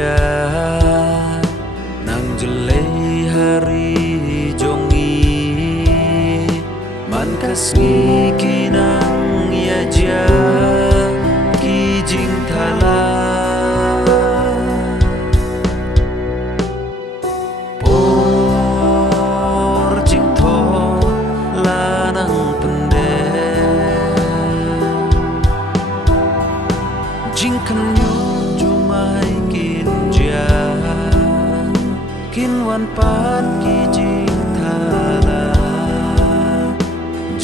dia nang jelai hari jongi man kasngi kinang ya ja ki jing thala por jing tho la nang pende jing kan yu jumai kin ja kin wan pan ki jing thala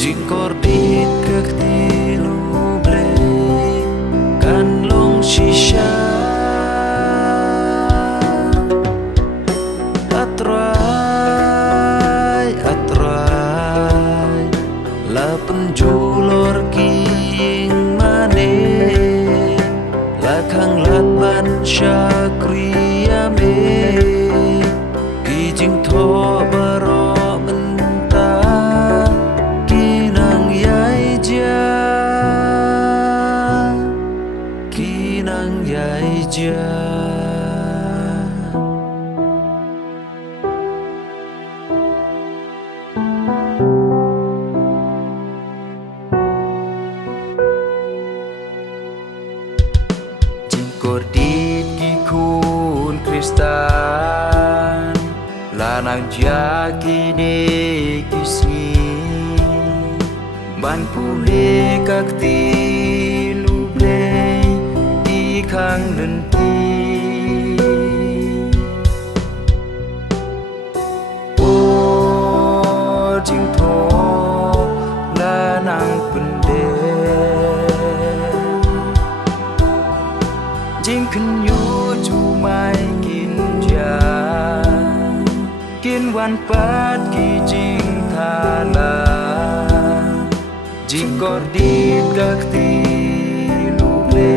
jing kordit kakti luble kan long shisha atrai la penjulur king mane la khang lat ban syakriya me ki jing tho baro menta kinang yai ja kinang yai ja Kordit ki kun Kristan lanang jaki ne kisni ban pule kakti luble di khang nenti o jing tho lanang pende jing khun yu chu mai kin ja kin wan pat ki jing thala jing kordit kakti luble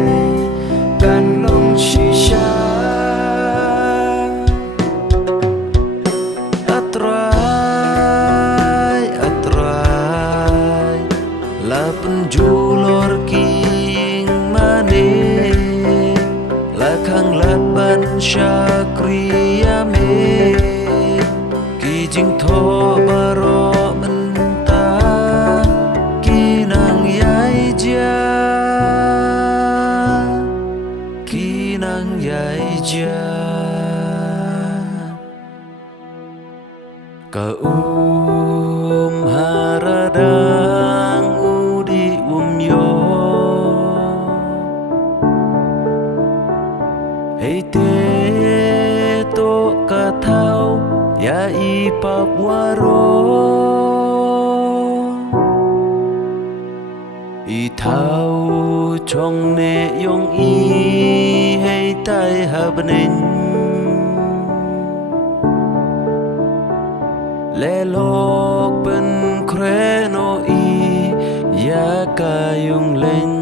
kan long shisha atrai la penjulur king mane khang lat ban syakriya me ki jing tho baro menta kinang yai ja kinang yai ja ka haradang udi yo hei te to ka thau ya i papwaro i thau chong ne yong i hei tai habnen le lok ben kreno i ya ka yong len